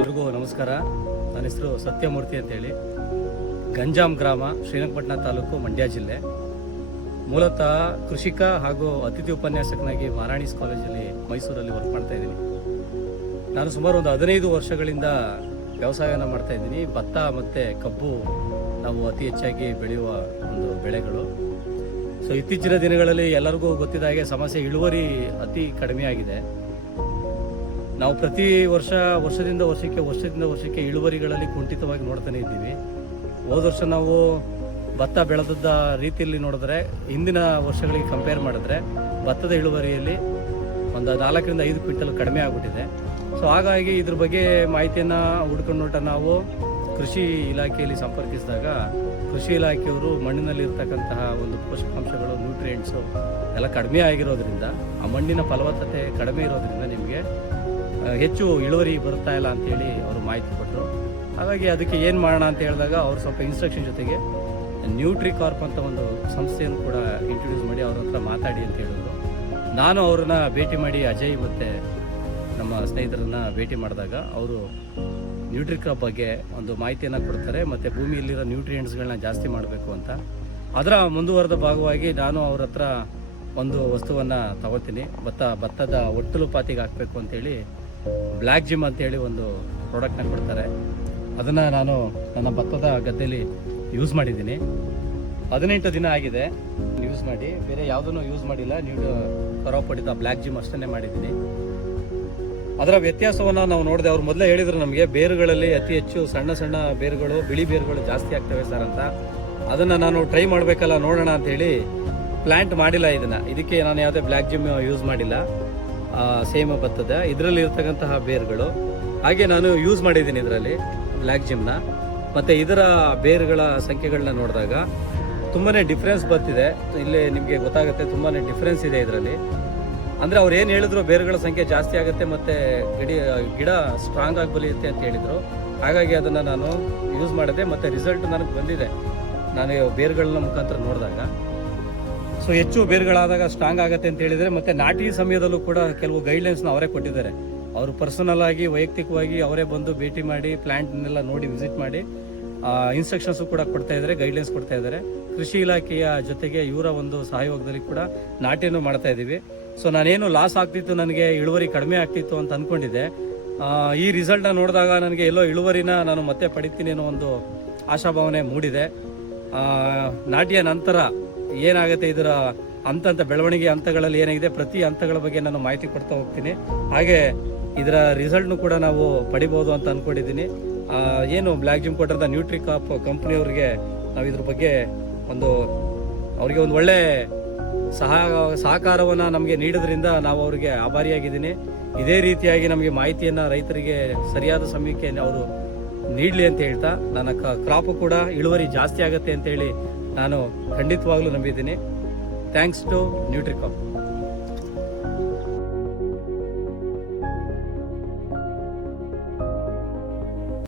ಎಲ್ರಿಗೂ ನಮಸ್ಕಾರ. ನನ್ನ ಹೆಸರು ಸತ್ಯಮೂರ್ತಿ ಅಂತೇಳಿ, ಗಂಜಾಂ ಗ್ರಾಮ, ಶ್ರೀರಂಗಪಟ್ಟಣ ತಾಲೂಕು, ಮಂಡ್ಯ ಜಿಲ್ಲೆ. ಮೂಲತಃ ಕೃಷಿಕ ಹಾಗೂ ಅತಿಥಿ ಉಪನ್ಯಾಸಕನಾಗಿ ಮಹಾರಾಣೀಸ್ ಕಾಲೇಜಲ್ಲಿ ಮೈಸೂರಲ್ಲಿ ವರ್ಕ್ ಮಾಡ್ತಾ ಇದ್ದೀನಿ. ನಾನು ಸುಮಾರು ಒಂದು 15 ವರ್ಷಗಳಿಂದ ವ್ಯವಸಾಯನ ಮಾಡ್ತಾ ಇದ್ದೀನಿ. ಭತ್ತ ಮತ್ತು ಕಬ್ಬು ನಾವು ಅತಿ ಹೆಚ್ಚಾಗಿ ಬೆಳೆಯುವ ಒಂದು ಬೆಳೆಗಳು. ಸೊ ಇತ್ತೀಚಿನ ದಿನಗಳಲ್ಲಿ ಎಲ್ಲರಿಗೂ ಗೊತ್ತಿದ್ದ ಹಾಗೆ ಸಮಸ್ಯೆ ಇಳುವರಿ ಅತಿ ಕಡಿಮೆ ಆಗಿದೆ. ನಾವು ಪ್ರತಿ ವರ್ಷದಿಂದ ವರ್ಷಕ್ಕೆ ಇಳುವರಿಗಳಲ್ಲಿ ಕುಂಠಿತವಾಗಿ ನೋಡ್ತಾನೆ ಇದ್ದೀವಿ. ಹೋದ ವರ್ಷ ನಾವು ಭತ್ತ ಬೆಳೆದ ರೀತಿಯಲ್ಲಿ ನೋಡಿದ್ರೆ ಹಿಂದಿನ ವರ್ಷಗಳಿಗೆ ಕಂಪೇರ್ ಮಾಡಿದ್ರೆ ಭತ್ತದ ಇಳುವರಿಯಲ್ಲಿ ಒಂದು 4 ರಿಂದ 5 ಕ್ವಿಂಟಲ್ ಕಡಿಮೆ ಆಗಿಬಿಟ್ಟಿದೆ. ಸೊ ಹಾಗಾಗಿ ಇದ್ರ ಬಗ್ಗೆ ಮಾಹಿತಿಯನ್ನು ಹುಡ್ಕೊಂಡು ನಾವು ಕೃಷಿ ಇಲಾಖೆಯಲ್ಲಿ ಸಂಪರ್ಕಿಸಿದಾಗ ಕೃಷಿ ಇಲಾಖೆಯವರು ಮಣ್ಣಿನಲ್ಲಿ ಇರ್ತಕ್ಕಂತಹ ಒಂದು ಪೋಷಕಾಂಶಗಳು, ನ್ಯೂಟ್ರಿಯೆಂಟ್ಸು ಎಲ್ಲ ಕಡಿಮೆ ಆಗಿರೋದ್ರಿಂದ, ಆ ಮಣ್ಣಿನ ಫಲವತ್ತತೆ ಕಡಿಮೆ ಇರೋದ್ರಿಂದ ನಿಮಗೆ ಹೆಚ್ಚು ಇಳುವರಿ ಬರ್ತಾ ಇಲ್ಲ ಅಂತೇಳಿ ಅವರು ಮಾಹಿತಿ ಕೊಟ್ಟರು. ಹಾಗಾಗಿ ಅದಕ್ಕೆ ಏನು ಮಾಡೋಣ ಅಂತ ಹೇಳಿದಾಗ ಅವರು ಸ್ವಲ್ಪ ಇನ್ಸ್ಟ್ರಕ್ಷನ್ ಜೊತೆಗೆ ನ್ಯೂಟ್ರಿಕಾರ್ಪ್ ಅಂತ ಒಂದು ಸಂಸ್ಥೆಯನ್ನು ಕೂಡ ಇಂಟ್ರೊಡ್ಯೂಸ್ ಮಾಡಿ ಅವ್ರ ಹತ್ರ ಮಾತಾಡಿ ಅಂತ ಹೇಳಿದ್ರು. ನಾನು ಅವ್ರನ್ನ ಭೇಟಿ ಮಾಡಿ, ಅಜಯ್ ಮತ್ತು ನಮ್ಮ ಸ್ನೇಹಿತರನ್ನ ಭೇಟಿ ಮಾಡಿದಾಗ ಅವರು ನ್ಯೂಟ್ರಿಕಾರ್ಪ್ ಬಗ್ಗೆ ಒಂದು ಮಾಹಿತಿಯನ್ನು ಕೊಡ್ತಾರೆ ಮತ್ತು ಭೂಮಿಯಲ್ಲಿರೋ ನ್ಯೂಟ್ರಿಯೆಂಟ್ಸ್ಗಳನ್ನ ಜಾಸ್ತಿ ಮಾಡಬೇಕು ಅಂತ. ಅದರ ಮುಂದುವರೆದ ಭಾಗವಾಗಿ ನಾನು ಅವ್ರ ಹತ್ರ ಒಂದು ವಸ್ತುವನ್ನು ತಗೋತೀನಿ. ಭತ್ತದ ಒಟ್ಟುಲುಪಾತಿಗೆ ಹಾಕಬೇಕು ಅಂತೇಳಿ ಬ್ಲ್ಯಾಕ್ ಜಿಮ್ ಅಂತೇಳಿ ಒಂದು ಪ್ರಾಡಕ್ಟ್ನ ಕೊಡ್ತಾರೆ. ಅದನ್ನು ನಾನು ನನ್ನ ಭತ್ತದ ಗದ್ದೆಯಲ್ಲಿ ಯೂಸ್ ಮಾಡಿದ್ದೀನಿ. 18 ದಿನ ಆಗಿದೆ ಯೂಸ್ ಮಾಡಿ, ಬೇರೆ ಯಾವುದನ್ನು ಯೂಸ್ ಮಾಡಿಲ್ಲ. ನೀವು ಕರಾಪಡಿದ ಬ್ಲ್ಯಾಕ್ ಜಿಮ್ ಅಷ್ಟನ್ನೇ ಮಾಡಿದ್ದೀನಿ. ಅದರ ವ್ಯತ್ಯಾಸವನ್ನು ನಾವು ನೋಡಿದೆ. ಅವ್ರು ಮೊದಲೇ ಹೇಳಿದ್ರು ನಮಗೆ ಬೇರುಗಳಲ್ಲಿ ಅತಿ ಹೆಚ್ಚು ಸಣ್ಣ ಸಣ್ಣ ಬೇರುಗಳು, ಬಿಳಿ ಬೇರುಗಳು ಜಾಸ್ತಿ ಆಗ್ತವೆ ಸರ್ ಅಂತ. ಅದನ್ನು ನಾನು ಟ್ರೈ ಮಾಡಬೇಕಲ್ಲ, ನೋಡೋಣ ಅಂತೇಳಿ ಪ್ಲ್ಯಾಂಟ್ ಮಾಡಿಲ್ಲ ಇದಕ್ಕೆ ನಾನು ಯಾವುದೇ ಬ್ಲ್ಯಾಕ್ ಜಿಮ್ ಯೂಸ್ ಮಾಡಿಲ್ಲ. ಸೇಮ್ ಭತ್ತದ ಇದರಲ್ಲಿ ಇರ್ತಕ್ಕಂತಹ ಬೇರುಗಳು ಹಾಗೆ ನಾನು ಯೂಸ್ ಮಾಡಿದ್ದೀನಿ ಇದರಲ್ಲಿ ಬ್ಲ್ಯಾಕ್ ಜಿಮ್ನ. ಮತ್ತು ಇದರ ಬೇರುಗಳ ಸಂಖ್ಯೆಗಳನ್ನ ನೋಡಿದಾಗ ತುಂಬಾ ಡಿಫ್ರೆನ್ಸ್ ಬರ್ತಿದೆ. ಇಲ್ಲಿ ನಿಮಗೆ ಗೊತ್ತಾಗುತ್ತೆ, ತುಂಬಾ ಡಿಫ್ರೆನ್ಸ್ ಇದೆ ಇದರಲ್ಲಿ. ಅಂದರೆ ಅವ್ರು ಏನು ಹೇಳಿದ್ರು, ಬೇರುಗಳ ಸಂಖ್ಯೆ ಜಾಸ್ತಿ ಆಗುತ್ತೆ ಮತ್ತು ಗಿಡ ಸ್ಟ್ರಾಂಗ್ ಆಗಿ ಬೆಳೆಯುತ್ತೆ ಅಂತ ಹೇಳಿದರು. ಹಾಗಾಗಿ ಅದನ್ನು ನಾನು ಯೂಸ್ ಮಾಡಿದೆ ಮತ್ತು ರಿಸಲ್ಟ್ ನನಗೆ ಬಂದಿದೆ. ನಾನು ಬೇರುಗಳನ್ನ ಮುಖಾಂತರ ನೋಡಿದಾಗ ಸೊ ಹೆಚ್ಚು ಬೇರುಗಳಾದಾಗ ಸ್ಟ್ರಾಂಗ್ ಆಗುತ್ತೆ ಅಂತ ಹೇಳಿದರೆ. ಮತ್ತು ನಾಟಿ ಸಮಯದಲ್ಲೂ ಕೂಡ ಕೆಲವು ಗೈಡ್ಲೈನ್ಸ್ನ ಅವರೇ ಕೊಟ್ಟಿದ್ದಾರೆ. ಅವರು ಪರ್ಸನಲ್ ಆಗಿ, ವೈಯಕ್ತಿಕವಾಗಿ ಅವರೇ ಬಂದು ಭೇಟಿ ಮಾಡಿ, ಪ್ಲ್ಯಾಂಟ್ನೆಲ್ಲ ನೋಡಿ ವಿಸಿಟ್ ಮಾಡಿ ಇನ್ಸ್ಟ್ರಕ್ಷನ್ಸು ಕೂಡ ಕೊಡ್ತಾ ಇದ್ದಾರೆ, ಗೈಡ್ಲೈನ್ಸ್ ಕೊಡ್ತಾ ಇದ್ದಾರೆ. ಕೃಷಿ ಇಲಾಖೆಯ ಜೊತೆಗೆ ಇವರ ಒಂದು ಸಹಯೋಗದಲ್ಲಿ ಕೂಡ ನಾಟಿಯನ್ನು ಮಾಡ್ತಾ ಇದ್ದೀವಿ. ಸೊ ನಾನೇನು ಲಾಸ್ ಆಗ್ತಿತ್ತು, ನನಗೆ ಇಳುವರಿ ಕಡಿಮೆ ಆಗ್ತಿತ್ತು ಅಂತ ಅಂದ್ಕೊಂಡಿದ್ದೆ. ಈ ರಿಸಲ್ಟ್ನ ನೋಡಿದಾಗ ನನಗೆ ಎಲ್ಲೋ ಇಳುವರಿನ ನಾನು ಮತ್ತೆ ಪಡಿತೀನಿ ಅನ್ನೋ ಒಂದು ಆಶಾಭಾವನೆ ಮೂಡಿದೆ. ನಾಟಿಯ ನಂತರ ಏನಾಗುತ್ತೆ, ಇದರ ಹಂತ ಬೆಳವಣಿಗೆ ಹಂತಗಳಲ್ಲಿ ಏನಾಗಿದೆ, ಪ್ರತಿ ಹಂತಗಳ ಬಗ್ಗೆ ನಾನು ಮಾಹಿತಿ ಕೊಡ್ತಾ ಹೋಗ್ತೀನಿ. ಹಾಗೆ ಇದರ ರಿಸಲ್ಟ್ನು ಕೂಡ ನಾವು ಪಡಿಬೋದು ಅಂತ ಅಂದ್ಕೊಂಡಿದ್ದೀನಿ. ಏನು ಬ್ಲ್ಯಾಕ್ ಜಿಮ್ ಕೊಟ್ಟಿರೋ ನ್ಯೂಟ್ರಿಕಾರ್ಪ್ ಕಂಪ್ನಿಯವ್ರಿಗೆ ನಾವು ಇದ್ರ ಬಗ್ಗೆ ಅವರಿಗೆ ಒಂದು ಒಳ್ಳೆ ಸಹಕಾರವನ್ನು ನಮಗೆ ನೀಡೋದ್ರಿಂದ ನಾವು ಅವರಿಗೆ ಆಭಾರಿಯಾಗಿದ್ದೀನಿ. ಇದೇ ರೀತಿಯಾಗಿ ನಮಗೆ ಮಾಹಿತಿಯನ್ನು ರೈತರಿಗೆ ಸರಿಯಾದ ಸಮಯಕ್ಕೆ ಅವರು ನೀಡಲಿ ಅಂತ ಹೇಳ್ತಾ, ನನ್ನ ಕ್ರಾಪು ಕೂಡ ಇಳುವರಿ ಜಾಸ್ತಿ ಆಗುತ್ತೆ ಅಂತೇಳಿ ನಾನು ಖಂಡಿತವಾಗ್ಲೂ ನಂಬಿದ್ದೀನಿ. Thanks to ನ್ಯೂಟ್ರಿಕಾರ್ಪ್.